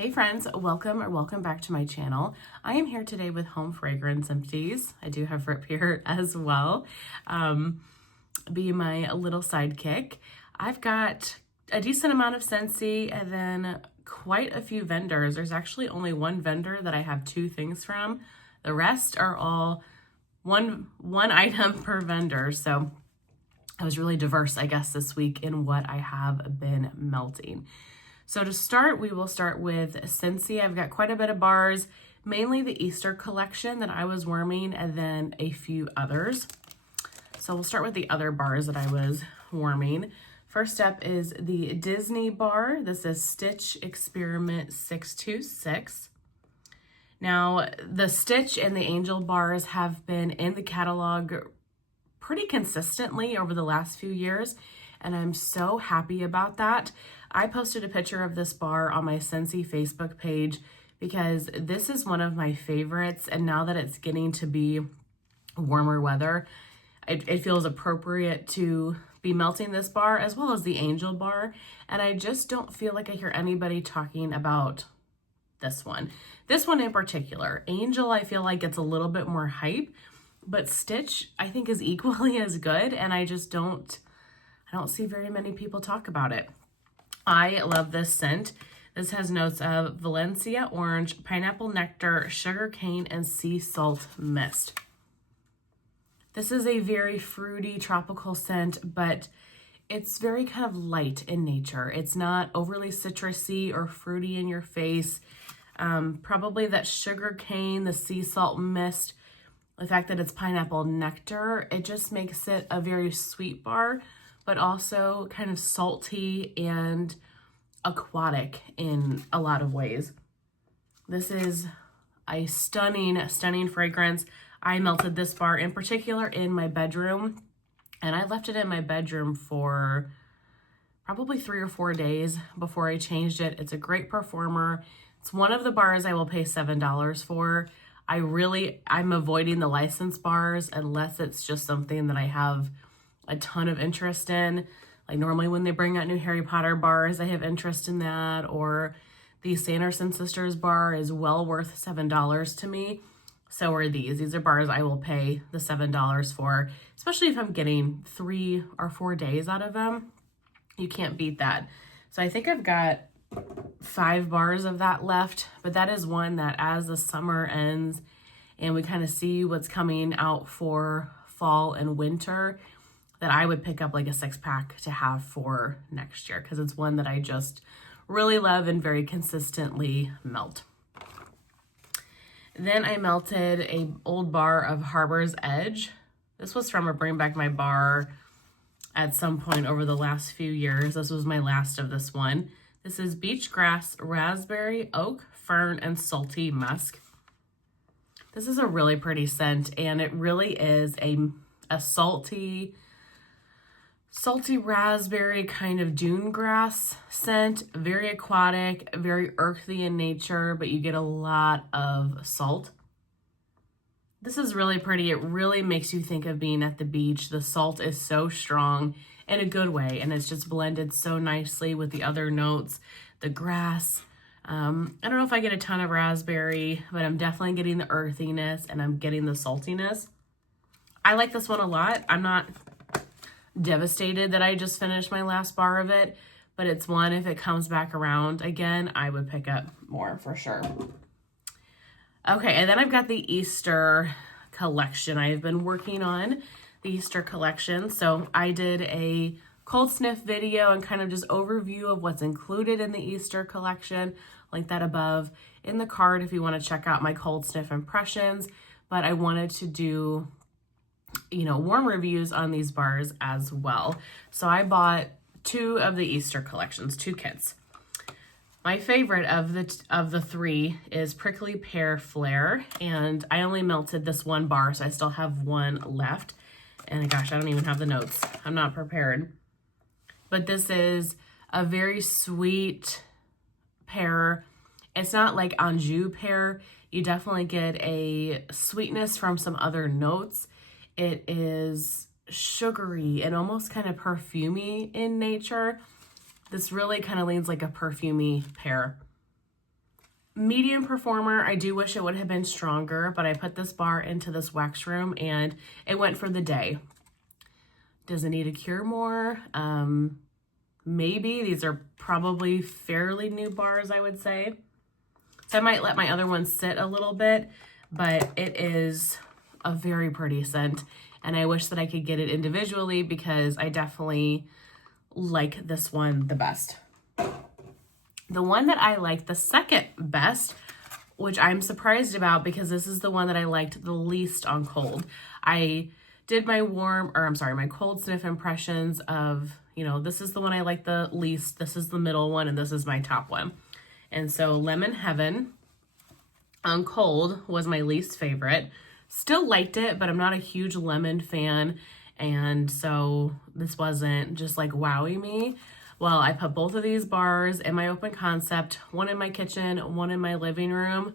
Hey friends, welcome back to my channel. I am here today with home fragrance Empties. I do have Rip here as well, be my little sidekick. I've got a decent amount of Scentsy and then quite a few vendors. There's actually only one vendor that I have two things from. The rest are all one item per vendor. So I was really diverse, I guess, this week in what I have been melting. So to start, we will start with Scentsy. I've got quite a bit of bars, mainly the Easter collection that I was worming, and then a few others. So we'll start with the other bars that I was worming. First up is the Disney bar. This is Stitch Experiment 626. Now, the Stitch and the Angel bars have been in the catalog pretty consistently over the last few years, and I'm so happy about that. I posted a picture of this bar on my Scentsy Facebook page because this is one of my favorites, and now that it's getting to be warmer weather, it feels appropriate to be melting this bar as well as the Angel bar, and I just don't feel like I hear anybody talking about this one. This one in particular. Angel, I feel like gets a little bit more hype, but Stitch, I think, is equally as good, and I don't see very many people talk about it. I love this scent. This has notes of Valencia orange, pineapple nectar, sugar cane, and sea salt mist. This is a very fruity tropical scent, but it's very kind of light in nature. It's not overly citrusy or fruity in your face. Probably that sugar cane, the sea salt mist, the fact that it's pineapple nectar, it just makes it a very sweet bar, but also kind of salty and aquatic in a lot of ways. This is a stunning, stunning fragrance. I melted this bar in particular in my bedroom, and I left it in my bedroom for probably 3 or 4 days before I changed it. It's a great performer. It's one of the bars I will pay $7 for. I'm avoiding the licensed bars unless it's just something that I have a ton of interest in. Like normally when they bring out new Harry Potter bars, I have interest in that, or the Sanderson Sisters bar is well worth $7 to me. So are these. These are bars I will pay the $7 for, especially if I'm getting 3 or 4 days out of them. You can't beat that. So I think I've got 5 bars of that left, but that is one that as the summer ends and we kind of see what's coming out for fall and winter, that I would pick up like a 6-pack to have for next year, because it's one that I just really love and very consistently melt. Then I melted a old bar of Harbor's Edge. This was from a Bring Back My Bar at some point over the last few years. This was my last of this one. This is Beach Grass, Raspberry, Oak, Fern, and Salty Musk. This is a really pretty scent, and it really is a salty raspberry kind of dune grass scent. Very aquatic, very earthy in nature, but you get a lot of salt. This is really pretty. It really makes you think of being at the beach. The salt is so strong in a good way, and it's just blended so nicely with the other notes. The grass, I don't know if I get a ton of raspberry, but I'm definitely getting the earthiness and I'm getting the saltiness. I like this one a lot. I'm not devastated that I just finished my last bar of it, but it's one, if it comes back around again, I would pick up more for sure. Okay, and then I've got the Easter collection. I've been working on the Easter collection. So I did a cold sniff video and kind of just overview of what's included in the Easter collection. Link that above in the card if you want to check out my cold sniff impressions. But I wanted to do, warm reviews on these bars as well. So I bought 2 of the Easter collections, 2 kits. My favorite of the 3 is Prickly Pear Flare, and I only melted this one bar, so I still have one left. And gosh, I don't even have the notes. I'm not prepared. But this is a very sweet pear. It's not like Anjou pear. You definitely get a sweetness from some other notes. It is sugary and almost kind of perfumey in nature. This really kind of leans like a perfumey pear. Medium performer. I do wish it would have been stronger, but I put this bar into this wax room and it went for the day. Does it need to cure more? Maybe. These are probably fairly new bars, I would say. So I might let my other ones sit a little bit, but it is a very pretty scent. And I wish that I could get it individually because I definitely like this one the best. The one that I like the second best, which I'm surprised about because this is the one that I liked the least on cold. I did my my cold sniff impressions of, you know, this is the one I like the least, this is the middle one, and this is my top one. And so Lemon Heaven on cold was my least favorite. Still liked it, but I'm not a huge lemon fan. And so this wasn't just like wowing me. Well, I put both of these bars in my open concept, one in my kitchen, one in my living room.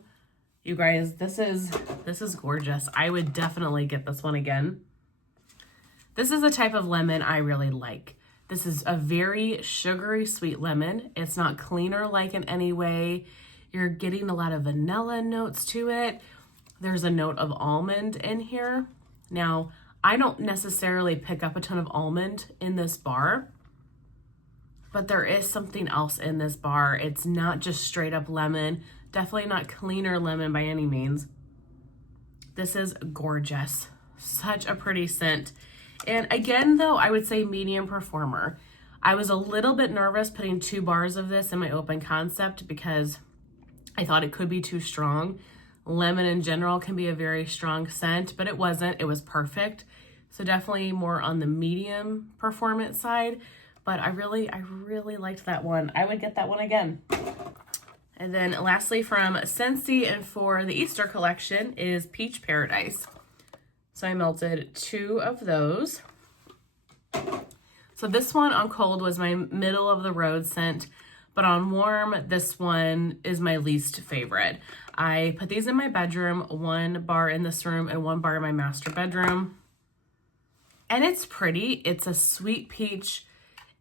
You guys, this is gorgeous. I would definitely get this one again. This is the type of lemon I really like. This is a very sugary sweet lemon. It's not cleaner like in any way. You're getting a lot of vanilla notes to it. There's a note of almond in here. Now, I don't necessarily pick up a ton of almond in this bar, but there is something else in this bar. It's not just straight up lemon, definitely not cleaner lemon by any means. This is gorgeous. Such a pretty scent. And again, though, I would say medium performer. I was a little bit nervous putting 2 bars of this in my open concept because I thought it could be too strong. Lemon in general can be a very strong scent, but it wasn't. It was perfect. So definitely more on the medium performance side. But I really liked that one. I would get that one again. And then lastly from Scentsy and for the Easter collection is Peach Paradise. So I melted 2 of those. So this one on cold was my middle of the road scent, but on warm, this one is my least favorite. I put these in my bedroom, 1 bar in this room and 1 bar in my master bedroom. And it's pretty. It's a sweet peach.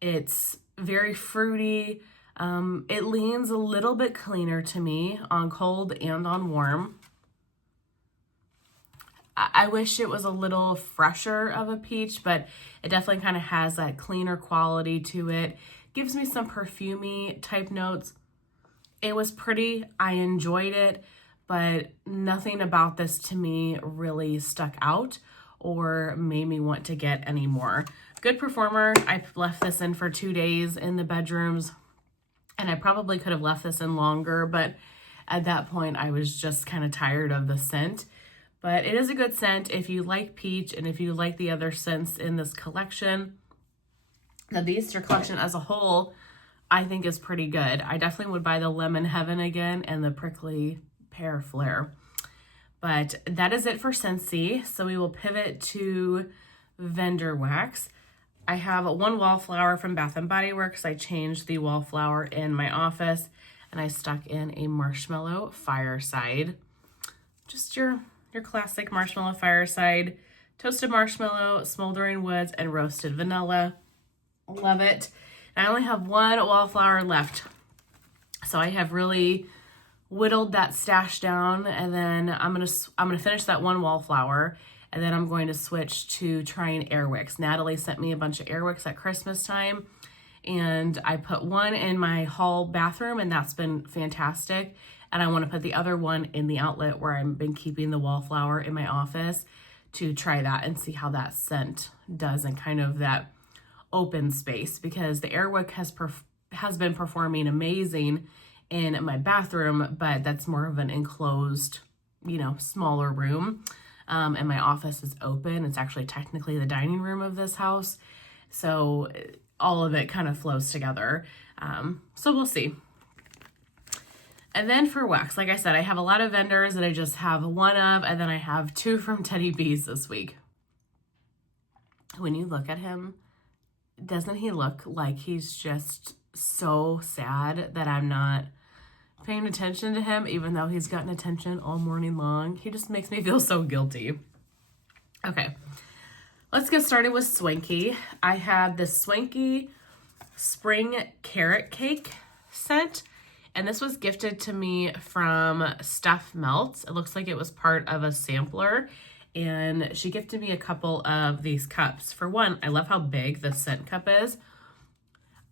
It's very fruity. It leans a little bit cleaner to me on cold and on warm. I wish it was a little fresher of a peach, but it definitely kind of has that cleaner quality to it. Gives me some perfumey type notes. It was pretty. I enjoyed it, but nothing about this to me really stuck out or made me want to get any more. Good performer. I left this in for 2 days in the bedrooms, and I probably could have left this in longer, but at that point I was just kind of tired of the scent. But it is a good scent if you like peach and if you like the other scents in this collection. Now, the Easter collection as a whole, I think is pretty good. I definitely would buy the Lemon Heaven again and the Prickly Pear Flare. But that is it for Scentsy. So we will pivot to vendor wax. I have 1 wallflower from Bath & Body Works. I changed the wallflower in my office and I stuck in a marshmallow fireside. Just your classic marshmallow fireside. Toasted marshmallow, smoldering woods, and roasted vanilla. Love it. I only have 1 wallflower left. So I have really whittled that stash down, and then I'm gonna finish that 1 wallflower, and then I'm going to switch to trying Airwicks. Natalie sent me a bunch of Airwicks at Christmas time, and I put 1 in my hall bathroom, and that's been fantastic. And I want to put the other one in the outlet where I've been keeping the wallflower in my office to try that and see how that scent does in kind of that open space, because the Airwick has been performing amazing in my bathroom, but that's more of an enclosed, you know, smaller room. And my office is open. It's actually technically the dining room of this house. So all of it kind of flows together. So we'll see. And then for wax, like I said, I have a lot of vendors that I just have 1 of, and then I have 2 from Teddy Bees this week. When you look at him, doesn't he look like he's just so sad that I'm not paying attention to him, even though he's gotten attention all morning long? He just makes me feel so guilty. Okay, let's get started with Swanky. I had this Swanky Spring Carrot Cake scent. And this was gifted to me from Stuff Melts. It looks like it was part of a sampler. And she gifted me a couple of these cups. For one, I love how big the scent cup is.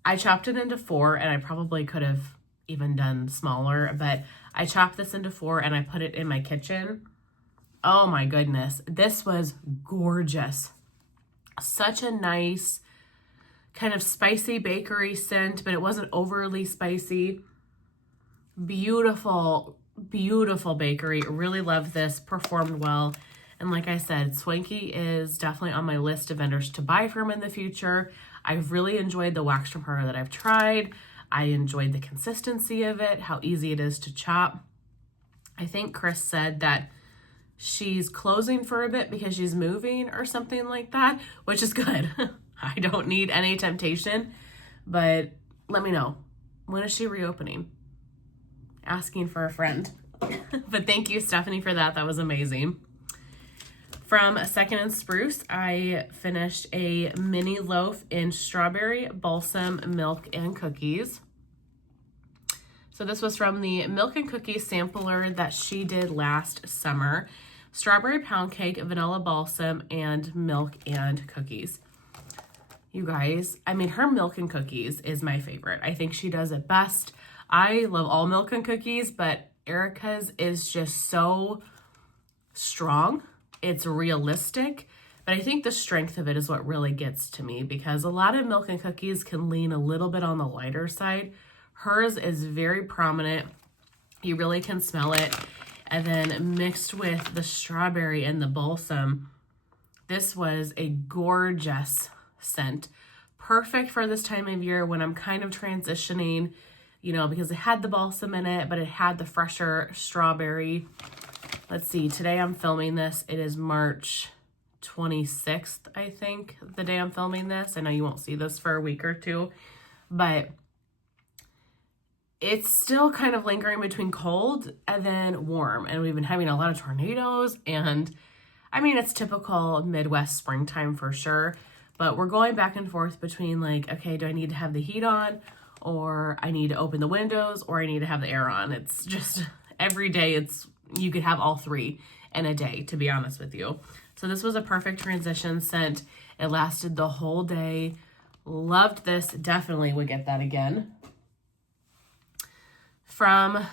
I chopped it into 4, and I probably could have even done smaller, but I chopped this into 4 and I put it in my kitchen. Oh my goodness, this was gorgeous. Such a nice kind of spicy bakery scent, but it wasn't overly spicy. Beautiful, beautiful bakery. Really love this, performed well. And like I said, Swanky is definitely on my list of vendors to buy from in the future. I've really enjoyed the wax from her that I've tried. I enjoyed the consistency of it, how easy it is to chop. I think Chris said that she's closing for a bit because she's moving or something like that, which is good. I don't need any temptation, but let me know. When is she reopening? Asking for a friend. But thank you, Stephanie, for that. That was amazing. From Second and Spruce, I finished a mini loaf in strawberry, balsam, milk, and cookies. So this was from the milk and cookies sampler that she did last summer. Strawberry pound cake, vanilla balsam, and milk and cookies. You guys, I mean, her milk and cookies is my favorite. I think she does it best. I love all milk and cookies, but Erica's is just so strong. It's realistic, but I think the strength of it is what really gets to me, because a lot of milk and cookies can lean a little bit on the lighter side. Hers is very prominent. You really can smell it. And then mixed with the strawberry and the balsam, this was a gorgeous scent. Perfect for this time of year when I'm kind of transitioning, you know, because it had the balsam in it, but it had the fresher strawberry. Let's see, today I'm filming this. It is March 26th, I think, the day I'm filming this. I know you won't see this for a week or two, but it's still kind of lingering between cold and then warm. And we've been having a lot of tornadoes, and I mean, it's typical Midwest springtime for sure, but we're going back and forth between like, okay, do I need to have the heat on, or I need to open the windows, or I need to have the air on? It's just every day you could have all 3 in a day, to be honest with you. So this was a perfect transition scent. It lasted the whole day. Loved this. Definitely would get that again. From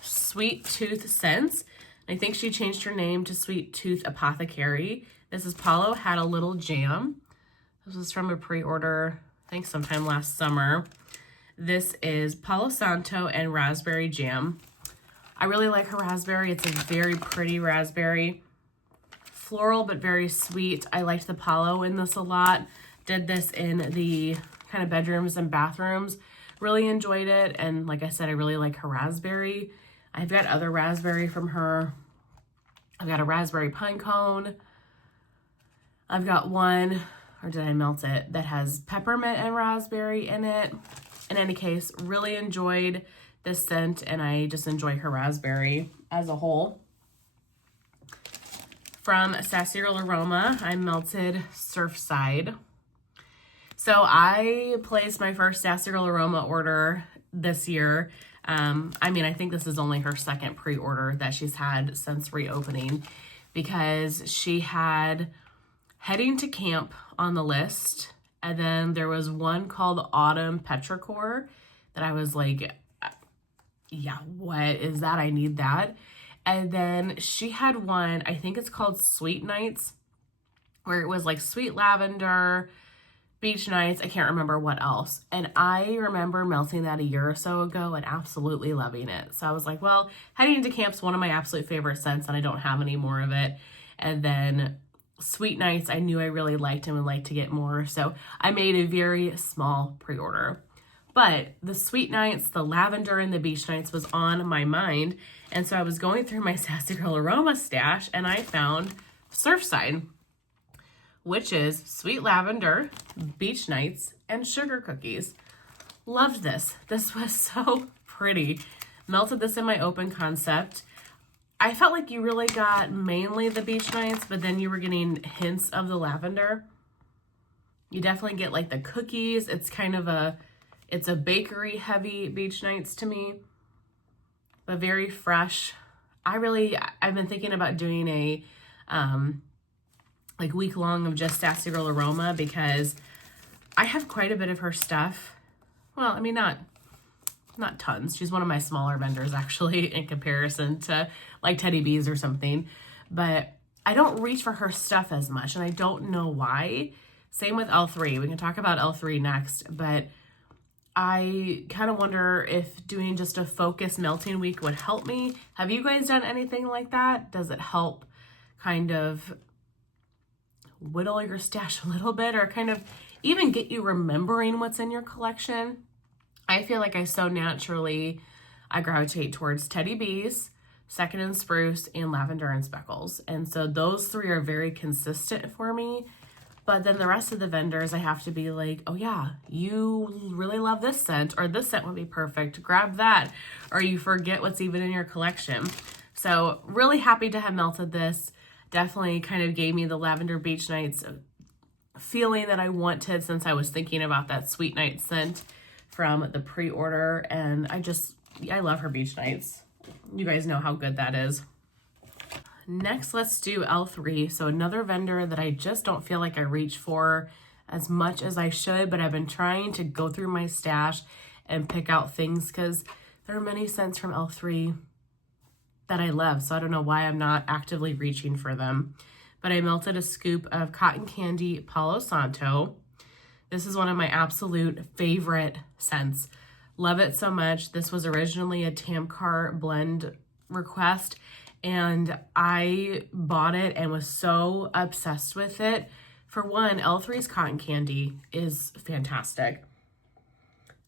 Sweet Tooth Scents, I think she changed her name to Sweet Tooth Apothecary. This is Paulo Had a Little Jam. This was from a pre-order, I think sometime last summer. This is Palo Santo and Raspberry Jam. I really like her raspberry. It's a very pretty raspberry. Floral, but very sweet. I liked the Palo in this a lot. Did this in the kind of bedrooms and bathrooms. Really enjoyed it. And like I said, I really like her raspberry. I've got other raspberry from her. I've got a raspberry pine cone. I've got one, or did I melt it, that has peppermint and raspberry in it. In any case, really enjoyed this scent, and I just enjoy her raspberry as a whole. From Sassy Aroma, I melted Surfside. So I placed my first Sassy Aroma order this year. I mean, I think this is only her second pre-order that she's had since reopening, because she had Heading to Camp on the list, and then there was one called Autumn Petrichor that I was like, yeah, what is that? I need that. And then she had one, I think it's called Sweet Nights, where it was like sweet lavender, beach nights, I can't remember what else. And I remember melting that a year or so ago and absolutely loving it. So I was like, well, Heading to Camp's one of my absolute favorite scents, and I don't have any more of it. And then Sweet Nights, I knew I really liked and would like to get more. So I made a very small pre-order. But the Sweet Nights, the lavender, and the beach nights was on my mind. And so I was going through my Sassy Girl Aroma stash, and I found Surfside, which is sweet lavender, beach nights, and sugar cookies. Loved this. This was so pretty. Melted this in my open concept. I felt like you really got mainly the beach nights, but then you were getting hints of the lavender. You definitely get like the cookies. It's kind of it's a bakery heavy beach nights to me. but very fresh. I've been thinking about doing a like week long of just Sassy Girl Aroma, because I have quite a bit of her stuff. Well, I mean, not tons. She's one of my smaller vendors actually in comparison to like Teddy Bees or something, but I don't reach for her stuff as much, and I don't know why. Same with L3. We can talk about L3 next, but I kind of wonder if doing just a focus melting week would help me. Have you guys done anything like that? Does it help kind of whittle your stash a little bit, or kind of even get you remembering what's in your collection? I feel like I gravitate towards Teddy Bees, Second and Spruce, and Lavender and Speckles. And so those three are very consistent for me. But then the rest of the vendors, I have to be like, oh yeah, you really love this scent, or this scent would be perfect. Grab that. Or you forget what's even in your collection. So really happy to have melted this. Definitely kind of gave me the Lavender Beach Nights feeling that I wanted, since I was thinking about that Sweet Night scent from the pre-order. And I love her Beach Nights. You guys know how good that is. Next, let's do L3. So another vendor that I just don't feel like I reach for as much as I should, but I've been trying to go through my stash and pick out things, because there are many scents from L3 that I love. So I don't know why I'm not actively reaching for them. But I melted a scoop of Cotton Candy Palo Santo. This is one of my absolute favorite scents. Love it so much. This was originally a Tamcar blend request, and I bought it and was so obsessed with it. For one, L3's Cotton Candy is fantastic.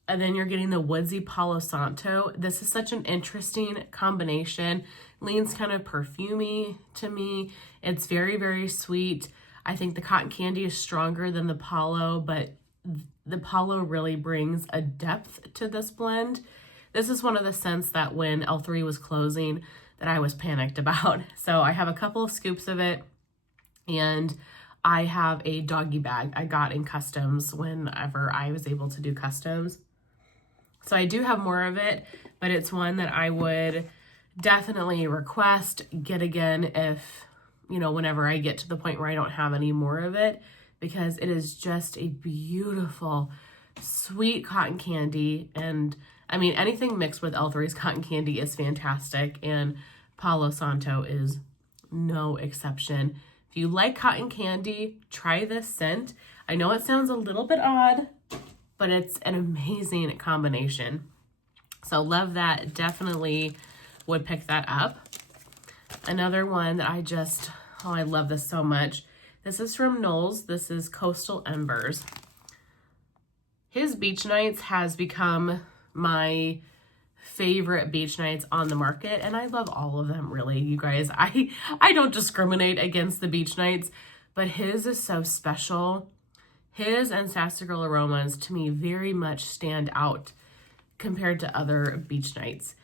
And then you're getting the Woodsy Palo Santo. This is such an interesting combination. Leans kind of perfumey to me. It's very, very sweet. I think the Cotton Candy is stronger than the Palo, but the Palo really brings a depth to this blend. This is one of the scents that when L3 was closing that I was panicked about. So I have a couple of scoops of it, and I have a doggy bag I got in customs whenever I was able to do customs. So I do have more of it, but it's one that I would definitely request, get again if, whenever I get to the point where I don't have any more of it, because it is just a beautiful, sweet cotton candy. And I mean, anything mixed with L3's cotton candy is fantastic, and Palo Santo is no exception. If you like cotton candy, try this scent. I know it sounds a little bit odd, but it's an amazing combination. So love that. Definitely would pick that up. Another one that I love this so much. This is from Knowles. This is Coastal Embers. His Beach Nights has become my favorite Beach Nights on the market, and I love all of them, really, you guys. I don't discriminate against the Beach Nights, but his is so special. His and Sassy Girl Aromas, to me, very much stand out compared to other Beach Nights.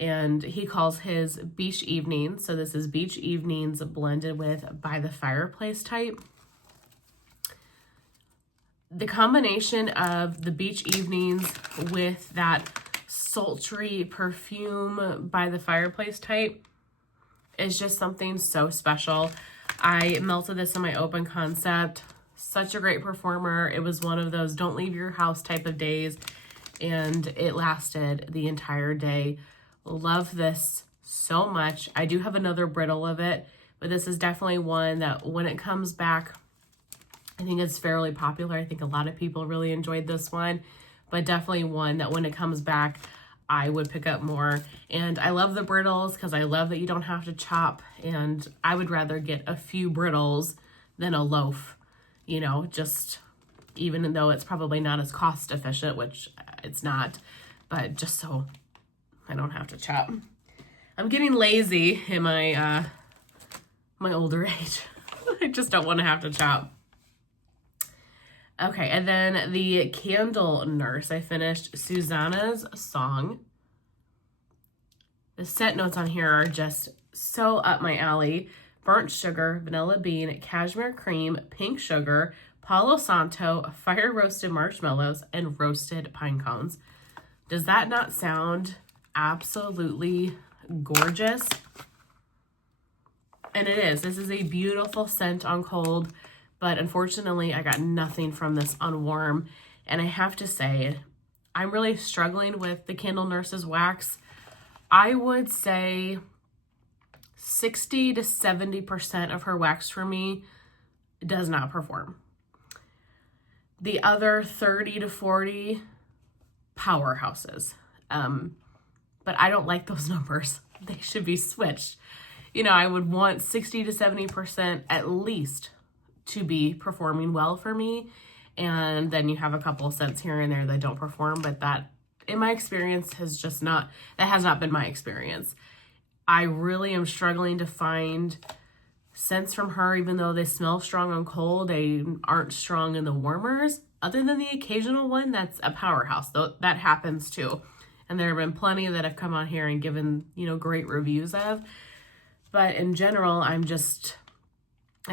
And he calls his Beach Evenings. So this is Beach Evenings blended with By the Fireplace type. The combination of the Beach Evenings with that sultry perfume By the Fireplace type is just something so special. I melted this in my open concept. Such a great performer. It was one of those don't leave your house type of days, and it lasted the entire day. Love this so much. I do have another brittle of it, but this is definitely one that when it comes back, I think it's fairly popular. I think a lot of people really enjoyed this one, but definitely one that when it comes back, I would pick up more. And I love the brittles because I love that you don't have to chop, and I would rather get a few brittles than a loaf, just even though it's probably not as cost efficient, which it's not, but just so I don't have to chop. I'm getting lazy in my my older age. I just don't want to have to chop. Okay, and then the Candle Nurse. I finished Susanna's Song. The scent notes on here are just so up my alley. Burnt sugar, vanilla bean, cashmere cream, pink sugar, Palo Santo, fire roasted marshmallows, and roasted pine cones. Does that not sound absolutely gorgeous. And it is. This is a beautiful scent on cold, but unfortunately I got nothing from this on warm. And I have to say, I'm really struggling with the Candle Nurse's wax. I would say 60 to 70% of her wax for me does not perform. The other 30 to 40 powerhouses. But I don't like those numbers. They should be switched. You know, I would want 60 to 70% at least to be performing well for me. And then you have a couple of scents here and there that don't perform, but that, in my experience, has not been my experience. I really am struggling to find scents from her, even though they smell strong on cold, they aren't strong in the warmers, other than the occasional one that's a powerhouse. Though that happens too. And there have been plenty that have come on here and given, you know, great reviews of. But in general, I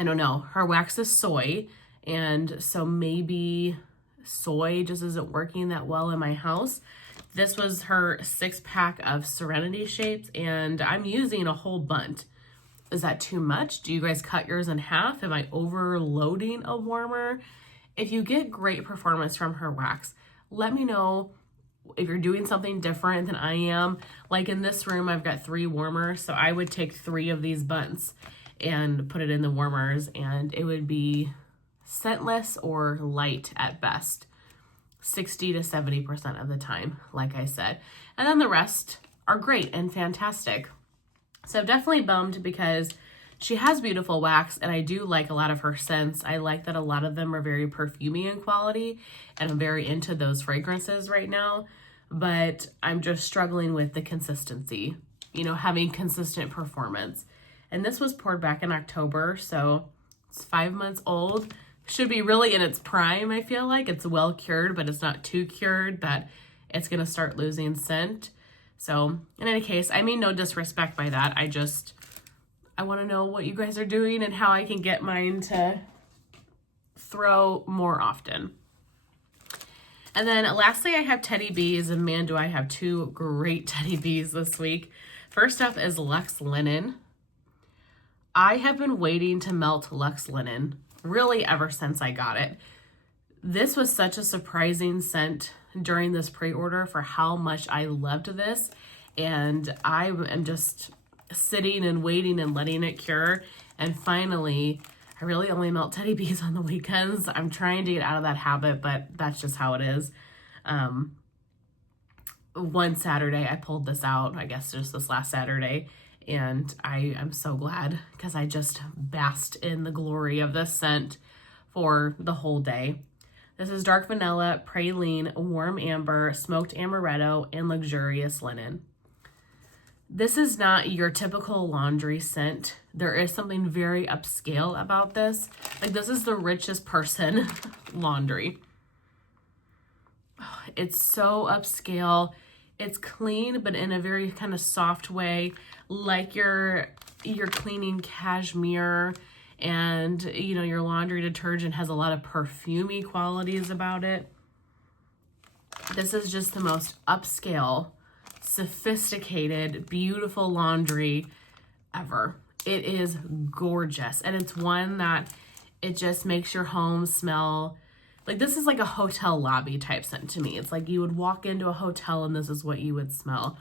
don't know. Her wax is soy, and so maybe soy just isn't working that well in my house. This was her 6-pack of Serenity shapes, and I'm using a whole bunch. Is that too much? Do you guys cut yours in half? Am I overloading a warmer? If you get great performance from her wax, let me know if you're doing something different than I am. Like in this room, I've got 3 warmers, so I would take 3 of these bunts and put it in the warmers, and it would be scentless or light at best, 60 to 70% of the time, like I said. And then the rest are great and fantastic. So definitely bummed because she has beautiful wax, and I do like a lot of her scents. I like that a lot of them are very perfumey in quality, and I'm very into those fragrances right now, but I'm just struggling with the consistency, you know, having consistent performance. And this was poured back in October, so it's 5 months old. Should be really in its prime, I feel like. It's well cured, but it's not too cured that it's going to start losing scent. So in any case, I mean no disrespect by that. I want to know what you guys are doing and how I can get mine to throw more often. And then lastly, I have Teddy Bees, and man, do I have 2 great Teddy Bees this week. First up is Luxe Linen. I have been waiting to melt Luxe Linen really ever since I got it. This was such a surprising scent during this pre-order for how much I loved this, and I am just sitting and waiting and letting it cure. And finally, I really only melt Teddy Bees on the weekends. I'm trying to get out of that habit, but that's just how it is. One Saturday I pulled this out, I guess just this last Saturday, and I am so glad because I just basked in the glory of this scent for the whole day. This is dark vanilla, praline, warm amber, smoked amaretto, and luxurious linen. This is not your typical laundry scent. There is something very upscale about this. Like, this is the richest person laundry. It's so upscale. It's clean, but in a very kind of soft way, like you're cleaning cashmere, and you know, your laundry detergent has a lot of perfumey qualities about it. This is just the most upscale, sophisticated, beautiful laundry ever. It is gorgeous, and it's one that it just makes your home smell like, this is like a hotel lobby type scent to me. It's like you would walk into a hotel and this is what you would smell.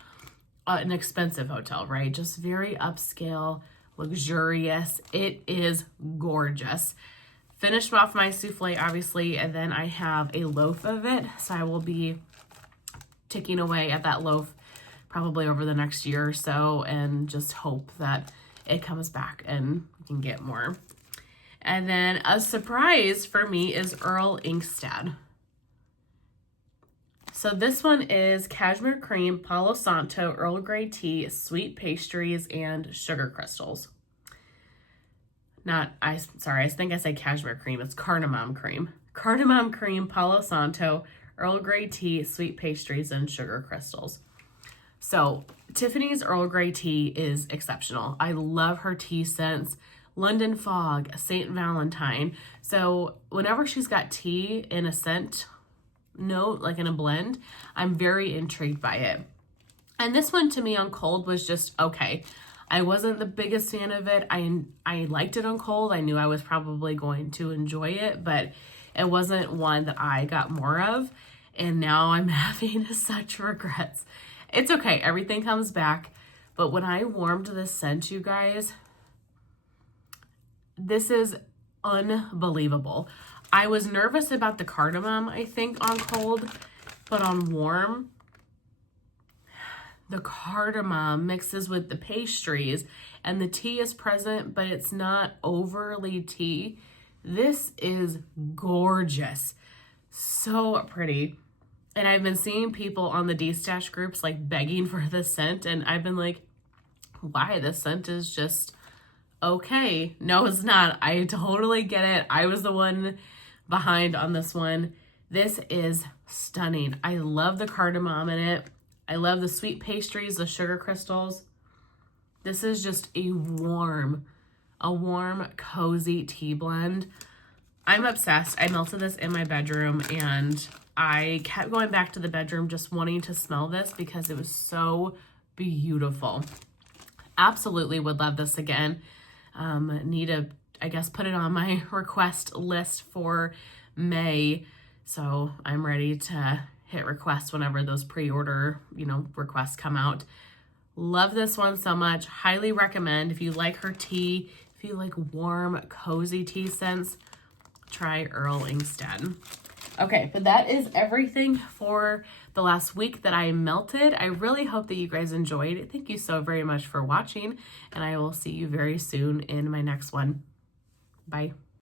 An expensive hotel, right? Just very upscale, luxurious. It is gorgeous. Finished off my souffle, obviously, and then I have a loaf of it, so I will be ticking away at that loaf probably over the next year or so, and just hope that it comes back and we can get more. And then a surprise for me is Earl Inkstad. So this one is cashmere cream, Palo Santo, Earl Grey tea, sweet pastries, and sugar crystals. I think I said cashmere cream. It's cardamom cream. Cardamom cream, Palo Santo, Earl Grey tea, sweet pastries, and sugar crystals. So Tiffany's Earl Grey tea is exceptional. I love her tea scents. London Fog, St. Valentine. So whenever she's got tea in a scent note, like in a blend, I'm very intrigued by it. And this one to me on cold was just okay. I wasn't the biggest fan of it. I liked it on cold. I knew I was probably going to enjoy it, but it wasn't one that I got more of. And now I'm having such regrets. It's okay. Everything comes back. But when I warmed this scent, you guys, this is unbelievable. I was nervous about the cardamom, I think, on cold, but on warm, the cardamom mixes with the pastries and the tea is present, but it's not overly tea. This is gorgeous. So pretty. And I've been seeing people on the D-Stash groups like begging for this scent, and I've been like, why? This scent is just okay. No, it's not. I totally get it. I was the one behind on this one. This is stunning. I love the cardamom in it. I love the sweet pastries, the sugar crystals. This is just a warm, cozy tea blend. I'm obsessed. I melted this in my bedroom and I kept going back to the bedroom just wanting to smell this because it was so beautiful. Absolutely would love this again. Need to, I guess, put it on my request list for May. So I'm ready to hit request whenever those pre-order, requests come out. Love this one so much. Highly recommend. If you like her tea, if you like warm, cozy tea scents, try Earl instead. Okay, but that is everything for the last week that I melted. I really hope that you guys enjoyed. Thank you so very much for watching, and I will see you very soon in my next one. Bye.